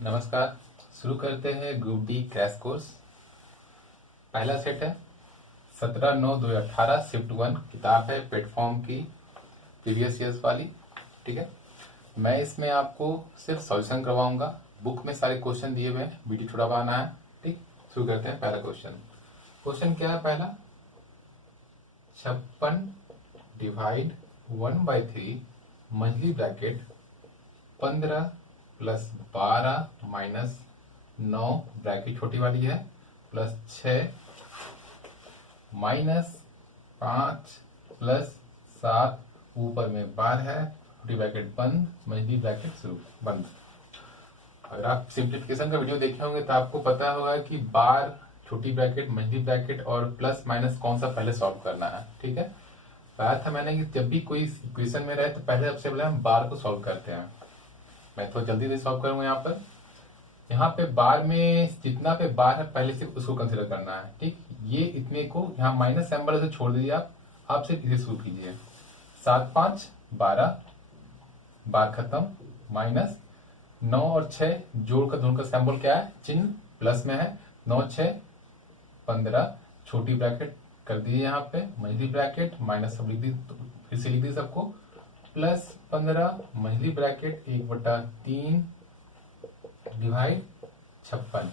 नमस्कार। शुरू करते हैं ग्रुप डी क्रैश कोर्स। पहला सेट है 17/9/2018 शिफ्ट 1 किताब है प्लेटफॉर्म की प्रीवियस ईयर्स वाली। ठीक है, मैं इसमें आपको सिर्फ सॉल्यूशन करवाऊंगा। बुक में सारे क्वेश्चन दिए हुए हैं, वीडियो थोड़ा बनाना है। ठीक, शुरू करते हैं। पहला क्वेश्चन क्या है? पहला 56 divide 1/3 monthly bracket 15 plus 12 minus 9 bracket छोटी वाली है प्लस 6 माइनस 5 प्लस 7 ऊपर में बार है, छोटी ब्रैकेट बंद, मंझली ब्रैकेट शुरू बंद। अगर आप सिंप्लीफिकेशन का वीडियो देखे होंगे तो आपको पता होगा कि बार, छोटी ब्रैकेट, मंझली ब्रैकेट और प्लस माइनस कौन सा पहले सॉल्व करना है। ठीक है, बताया था मैंने कि जब भी कोई इक्वेशन में रहे तो पहले सबसे पहले हम बार को सॉल्व करते हैं। मैं तो जल्दी से सॉल्व करूंगा। यहाँ पे बार में जितना पे बार है पहले से उसको कंसीडर करना है। ठीक, ये इतने को यहाँ माइनस सिंबल से छोड़ दीजिए। आप सिर्फ इसे शुरू कीजिए। 7 5 12 बार खत्म, माइनस 9 और 6 जोड़ कर दोनों का सिंबल क्या है? चिन्ह प्लस में है। 9 6 15 छोटी ब्रैकेट कर दीजिए यहाँ पे, मंझली ब्रैकेट माइनस सब लिख दी, फिर से लिख दी सबको, प्लस 15 मंझली ब्रैकेट 1/3 डिवाइड 56।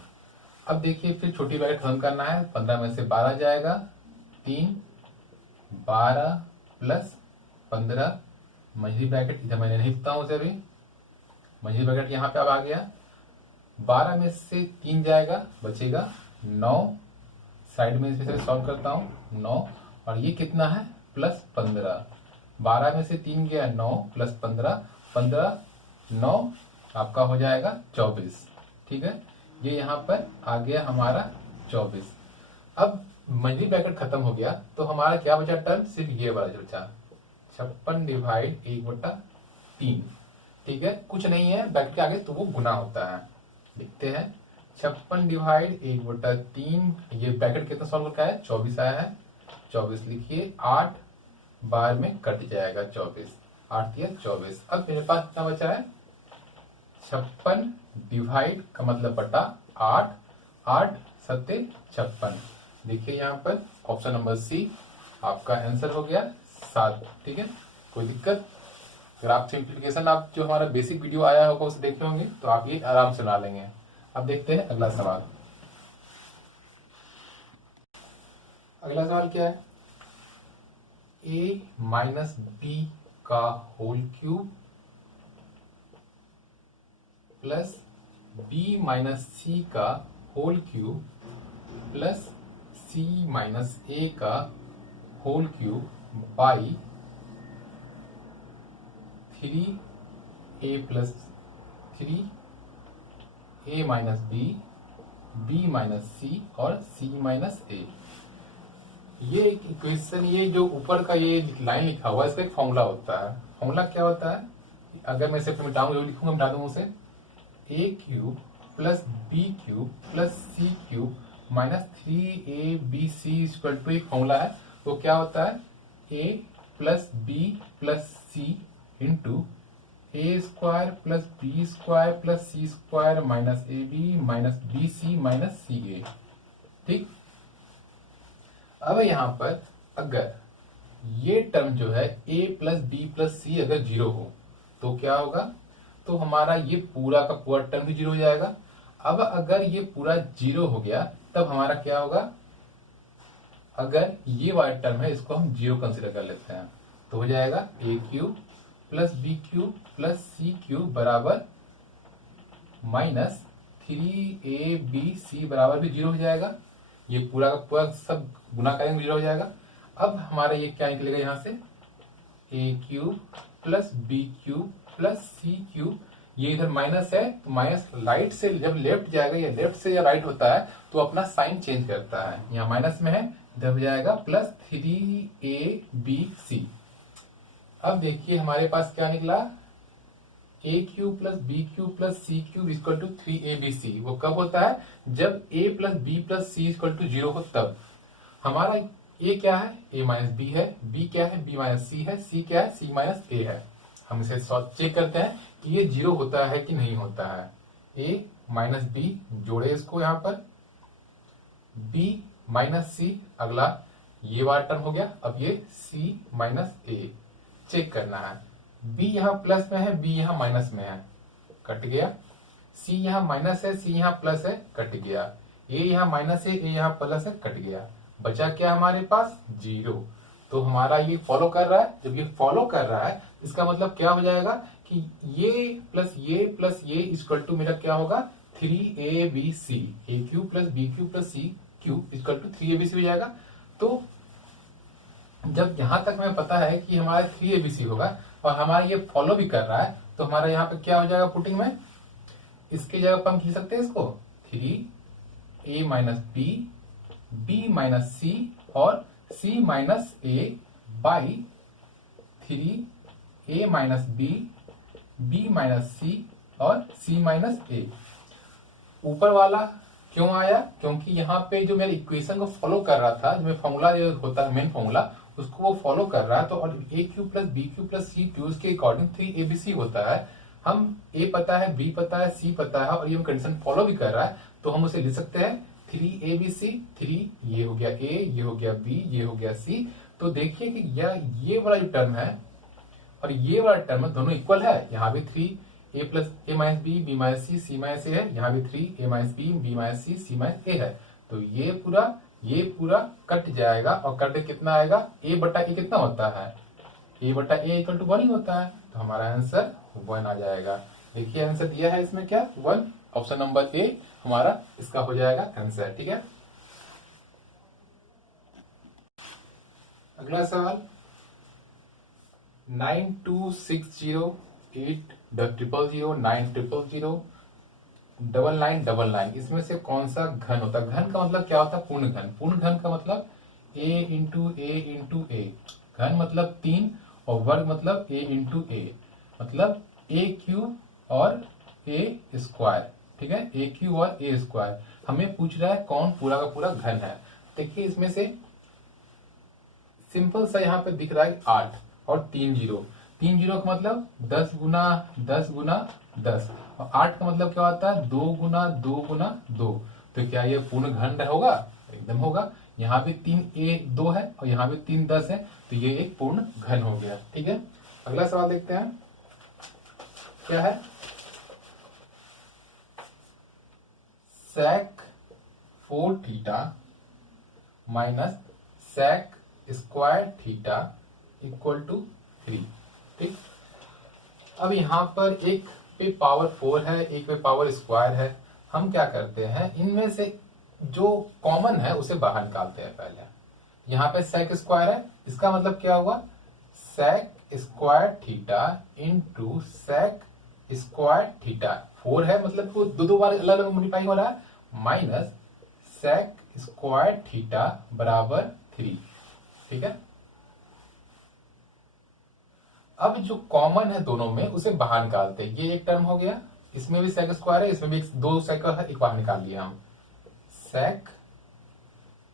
अब देखिए फिर छोटी ब्रैकेट खत्म करना है। 15 में से 12 जाएगा, 3 12 प्लस 15 मंझली ब्रैकेट, इधर मैंने नहीं लिखता हूं उसे अभी। मंझली ब्रैकेट यहाँ पे अब आ गया। 12 में से 3 जाएगा, बचेगा 9। साइड में इसे सॉल्व करता हूं, 9 और ये कितना है? प्लस 15। 12 में से 3 गया, 9 प्लस 15, 15 9 आपका हो जाएगा 24। ठीक है, ये यहाँ पर आ गया हमारा 24। अब मंझली ब्रैकेट खत्म हो गया तो हमारा क्या बचा टर्म? सिर्फ ये वाला जो बचा 56 डिवाइड 1/3। ठीक है, कुछ नहीं है ब्रैकेट के आगे तो वो गुना होता है। लिखते हैं 56 डिवाइड 1/3। ये ब्रैकेट कितना सॉल्व का है? 24 आया है। 24 लिखिए, 8 बार में कट जाएगा 24, 8 या 24। अब मेरे पास कितना बचा है? 56 डिवाइड का मतलब बटा 8, 8 7 56। देखिए यहाँ पर ऑप्शन नंबर सी आपका आंसर हो गया 7। ठीक है, कोई दिक्कत? अगर आप सिंप्लीफिकेशन आप जो हमारा बेसिक वीडियो आया होगा उसे देखे होंगे तो आप ये आराम से बना लेंगे। अब देखते हैं अगला सवाल। अगला सवाल क्या है? a माइनस बी का whole cube plus b minus c का whole cube plus c minus a का whole cube by 3a plus 3 a minus b minus c और सी माइनस ए। ये एक इक्वेशन, ये जो ऊपर का ये लाइन लिखा हुआ है इसका एक फॉर्मूला होता है। फॉर्मूला क्या होता है? अगर मैं इसे मिटाऊंगा, जो लिखूंगा मिटा दूंगा उसे, a cube plus B cube plus C cube minus 3abc equal to एक फॉर्मूला है। वो क्या होता है? a plus B plus c into a square plus b square plus c square minus a b minus b c minus c a. ठीक, अब यहां पर अगर ये टर्म जो है a प्लस बी प्लस सी अगर 0 हो तो क्या होगा? तो हमारा ये पूरा का पूरा टर्म भी 0 हो जाएगा। अब अगर ये पूरा 0 हो गया तब हमारा क्या होगा? अगर ये वाला टर्म है इसको हम 0 कंसिडर कर लेते हैं तो हो जाएगा a cube plus B cube plus C cube बराबर माइनस 3abc बराबर भी 0 हो जाएगा। ये पूरा का पूरा सब गुना करेंगे 0 हो जाएगा। अब हमारा ये क्या निकलेगा? यहाँ से a cube plus B cube plus C cube, ये इधर माइनस है तो माइनस राइट से जब लेफ्ट जाएगा या लेफ्ट से या राइट होता है तो अपना साइन चेंज करता है। यहाँ माइनस में है, इधर हो जाएगा प्लस 3abc। अब देखिए हमारे पास क्या निकला? a cube plus B cube plus C cube equal to 3abc। वो कब होता है? जब a प्लस बी प्लस सी इक्वल टू 0 हो तब। हमारा a क्या है? a माइनस बी है। b क्या है? b माइनस सी है। c क्या है? c माइनस a है। हम इसे चेक करते हैं कि ये 0 होता है कि नहीं होता है। a माइनस बी, जोड़े इसको यहां पर, बी माइनस सी, अगला ये वाला टर्म हो गया। अब ये सी माइनस ए चेक करना है, बी यहां प्लस में है, बी यहां माइनस में है, कट गया। सी यहां माइनस है, सी यहां प्लस है, कट गया। ए यहां माइनस है, ए यहां प्लस है, कट गया। बचा क्या हमारे पास? 0। तो हमारा ये फॉलो कर रहा है। जब ये फॉलो कर रहा है इसका मतलब क्या हो जाएगा कि ये प्लस ये इक्वल टू मेरा क्या होगा? 3abc, A cube plus B cube plus C cube equal to 3abc हो जाएगा। तो जब यहां तक हमें पता है कि हमारा 3abc होगा और हमारा ये फॉलो भी कर रहा है, तो हमारा यहाँ पे क्या हो जाएगा पुटिंग में? इसकी जगह पर हम खींच सकते हैं इसको 3a minus b minus c और c minus a by 3a minus b minus c और c माइनस ए। ऊपर वाला क्यों आया? क्योंकि यहाँ पे जो मेरे इक्वेशन को फॉलो कर रहा था, जो मेरा फॉर्मूला होता है मेन फॉर्मूला, उसको वो फॉलो कर रहा है। तो और a cube plus B cube plus C cube उसके अकॉर्डिंग 3abc होता है। हम ए पता है, बी पता है, सी पता है और ये कंडीशन फॉलो भी कर रहा है, तो हम उसे लिख सकते हैं 3abc। 3 ये हो गया ए, ये हो गया बी, ये हो गया सी। तो देखिए कि ये वाला जो टर्म है और ये वाला टर्म है दोनों इक्वल है। यहाँ भी 3a प्लस ए माइनस बी माइनस सी माइनस ए है, यहाँ भी 3a माइनस बी माइनस सी माइनस ए है। तो ये पूरा कट जाएगा और कट कितना आएगा? a बटा ए कितना होता है? a बटा ए इक्वल टू 1 ही होता है। तो हमारा आंसर 1 आ जाएगा। देखिए आंसर दिया है इसमें क्या? 1। ऑप्शन नंबर ए हमारा इसका हो जाएगा आंसर। ठीक है, अगला सवाल 9260800090009999। इसमें से कौन सा घन होता है? घन का मतलब क्या होता है? पूर्ण घन। पूर्ण घन का मतलब a इंटू ए। घन मतलब 3 और वर्ग मतलब a इंटू ए, मतलब ए क्यूब और ए स्क्वायर। ठीक है, ए क्यूब और ए स्क्वायर। हमें पूछ रहा है कौन पूरा का पूरा घन है। देखिए इसमें से सिंपल सा यहाँ पे दिख रहा है 8 और 3 जीरो। 3 जीरो का मतलब 10 गुना 10 गुना 10 और 8 का मतलब क्या होता है? 2 गुना 2 गुना 2। तो क्या ये पूर्ण घन होगा? एकदम होगा। यहाँ भी 3a2 है और यहाँ भी 310 है, तो ये एक पूर्ण घन हो गया। ठीक है, अगला सवाल देखते हैं क्या है। sec 4 theta minus sec square theta equal to 3। ठीक, अब यहां पर एक पे पावर 4 है, एक पे पावर स्क्वायर है। हम क्या करते हैं, इनमें से जो कॉमन है उसे बाहर निकालते हैं पहले। यहाँ पे sec स्क्वायर है, इसका मतलब क्या हुआ? sec square theta into sec square theta. 4 है मतलब वो दो बार अलग अलग मल्टीप्लाई हो रहा है, माइनस sec स्क्वायर थीटा बराबर 3। ठीक है, अब जो कॉमन है दोनों में उसे बाहर निकालते हैं। ये एक टर्म हो गया, इसमें भी sec स्क्वायर है, इसमें भी दो sec है, एक बाहर निकाल लिया हम। sec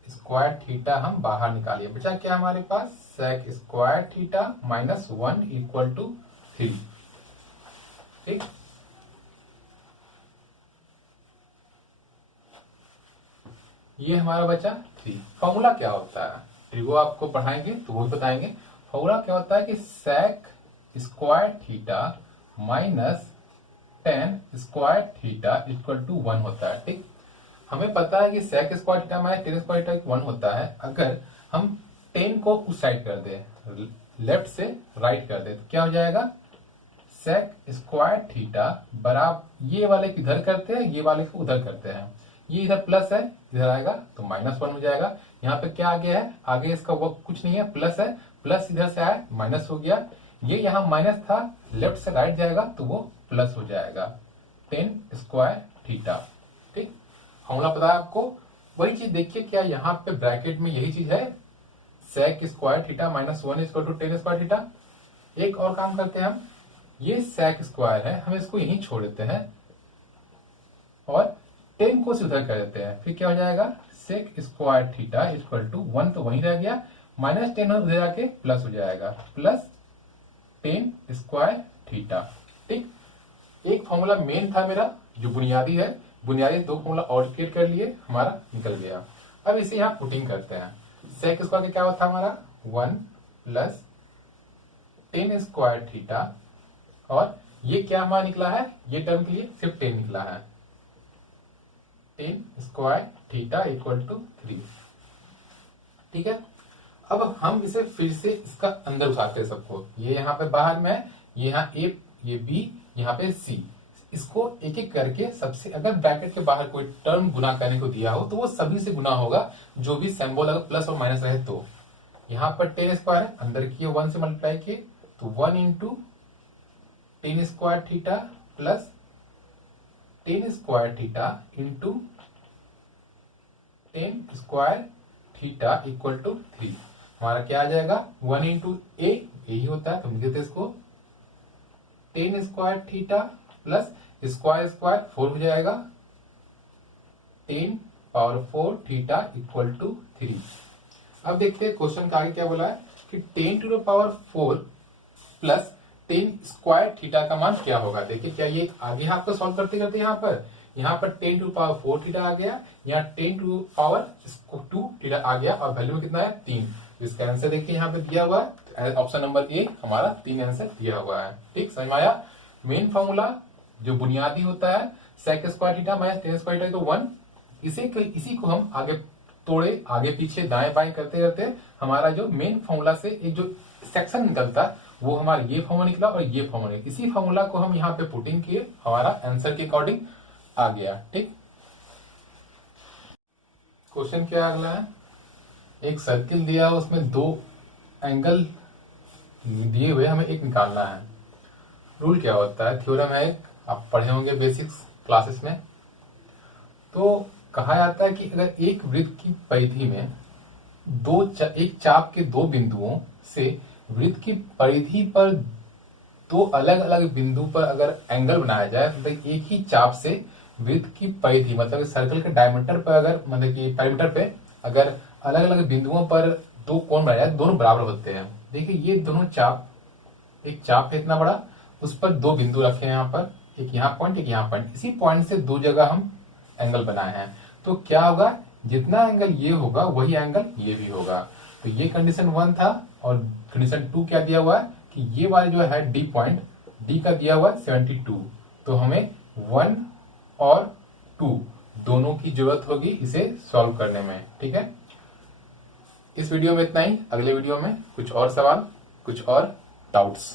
स्क्वायर थीटा हम बाहर निकालिए, बचा क्या हमारे पास? sec square theta minus 1 equal to 3। ठीक, ये हमारा बचा 3। फॉर्मूला क्या होता है वो आपको पढ़ाएंगे तो वो बताएंगे। फॉर्मूला क्या होता है कि sec square theta minus 10 square theta equal to 1 होता है। ठीक, हमें पता है कि sec square theta minus 10 square theta 1 होता है। अगर हम 10 को उस साइड कर दे, लेफ्ट से राइट कर दे, तो क्या हो जाएगा? sec स्क्वायर थीटा बराबर, ये वाले को इधर करते हैं, ये वाले को उधर करते हैं, ये इधर प्लस है, इधर आएगा तो माइनस 1 हो जाएगा। यहाँ पे क्या आगे है? आगे इसका वर्क कुछ नहीं है, प्लस है, प्लस इधर से आया माइनस हो गया। ये यहाँ माइनस था, लेफ्ट से राइट जाएगा तो वो प्लस हो जाएगा 10 स्क्वायर थीटा। ठीक, फॉर्मूला पता है आपको। वही चीज देखिए, क्या यहाँ पे ब्रैकेट में यही चीज है? sec square theta minus 1 equal to 10 square theta. एक और काम करते हैं हम, ये sec स्क्वायर है, हम इसको यहीं छोड़ देते हैं और 10 को उधर कर देते हैं। फिर क्या हो जाएगा? sec square theta equal to 1 तो वहीं रह गया, माइनस 10 उधर जाके प्लस हो जाएगा, प्लस 10 स्क्वायर थीटा। ठीक, एक फॉर्मूला मेन था मेरा जो बुनियादी है, बुनियादी 2 फॉर्मूला और क्रिएट कर लिए, हमारा निकल गया। अब इसे यहाँ पुटिंग करते हैं। सेक स्क्वायर का क्या होता है हमारा 1 प्लस टेन स्क्वायर थीटा, और ये क्या हमारा निकला है, ये टर्म के लिए सिर्फ 10 निकला है, ten square theta equal to 3। ठीक है, अब हम इसे फिर से इसका अंदर उठाते हैं सबको। ये यहाँ पे बाहर में है, ये यहाँ ए, ये बी, यहाँ पे सी। इसको एक एक करके सबसे, अगर ब्रैकेट के बाहर कोई टर्म गुना करने को दिया हो तो वो सभी से गुना होगा, जो भी सिंबल अगर प्लस और माइनस रहे तो। यहाँ पर 10 स्क्वायर है, अंदर किए 1 से मल्टीप्लाई किए तो 1 into ten square theta plus ten square theta into ten square theta equal to 3। हमारा क्या आ जाएगा 1 इंटू ए, यही होता है, तो हम लिखते इसको ten square theta plus square square 4 हो जाएगा, 10 पावर 4 थीटा इक्वल टू 3। अब देखते हैं क्वेश्चन का आगे क्या बोला है कि 10 to the power 4 plus 10 square theta का मान क्या होगा। देखिए क्या ये आगे आपको सॉल्व करते करते यहाँ पर 10 टू पावर 4 थीटा आ गया, यहाँ 10 टू पावर 2 थीटा आ गया, और वैल्यू कितना है 3। इसका आंसर देखिए यहाँ पे दिया हुआ है, ऑप्शन नंबर ए हमारा 3 आंसर दिया हुआ है। ठीक, समझ में आया। मेन फॉर्मूला जो बुनियादी होता है sec square theta minus ten square theta तो 1, इसी को हम आगे तोड़े, आगे पीछे दाएं बाएं करते करते हमारा जो मेन फॉर्मूला से एक जो सेक्शन निकलता वो हमारा ये फॉर्मूला निकला और ये फॉर्मूला, इसी फॉर्मूला को हम यहाँ पे पुटिंग किए, हमारा आंसर के अकॉर्डिंग आ गया। ठीक, क्वेश्चन क्या अगला है, एक सर्किल दिया है, उसमें 2 एंगल दिए हुए, हमें एक निकालना है। रूल क्या होता है, थ्योरम है एक, आप पढ़े होंगे बेसिक्स क्लासेस में। तो कहा जाता है कि अगर एक वृत्त की परिधि में एक चाप के 2 बिंदुओं से वृत्त की परिधि पर 2 अलग अलग बिंदु पर अगर एंगल बनाया जाए, तो एक ही चाप से वृत्त की परिधि मतलब सर्कल के डायमीटर पर अगर मतलब कि पेरीमीटर पे अगर अलग अलग बिंदुओं पर 2 कोण बनाया जाए, दोनों बराबर होते हैं। देखिए ये दोनों चाप, एक चाप है इतना बड़ा, उस पर 2 बिंदु रखे हैं यहाँ पर, एक यहाँ पॉइंट एक यहाँ पॉइंट, इसी पॉइंट से 2 जगह हम एंगल बनाए हैं। तो क्या होगा, जितना एंगल ये होगा वही एंगल ये भी होगा। तो ये कंडीशन 1 था, और कंडीशन 2 क्या दिया हुआ है कि ये वाला जो है डी पॉइंट, डी का दिया हुआ है 72। तो हमें 1 और 2 दोनों की जरूरत होगी इसे सॉल्व करने में। ठीक है, इस वीडियो में इतना ही। अगले वीडियो में कुछ और सवाल, कुछ और डाउट्स।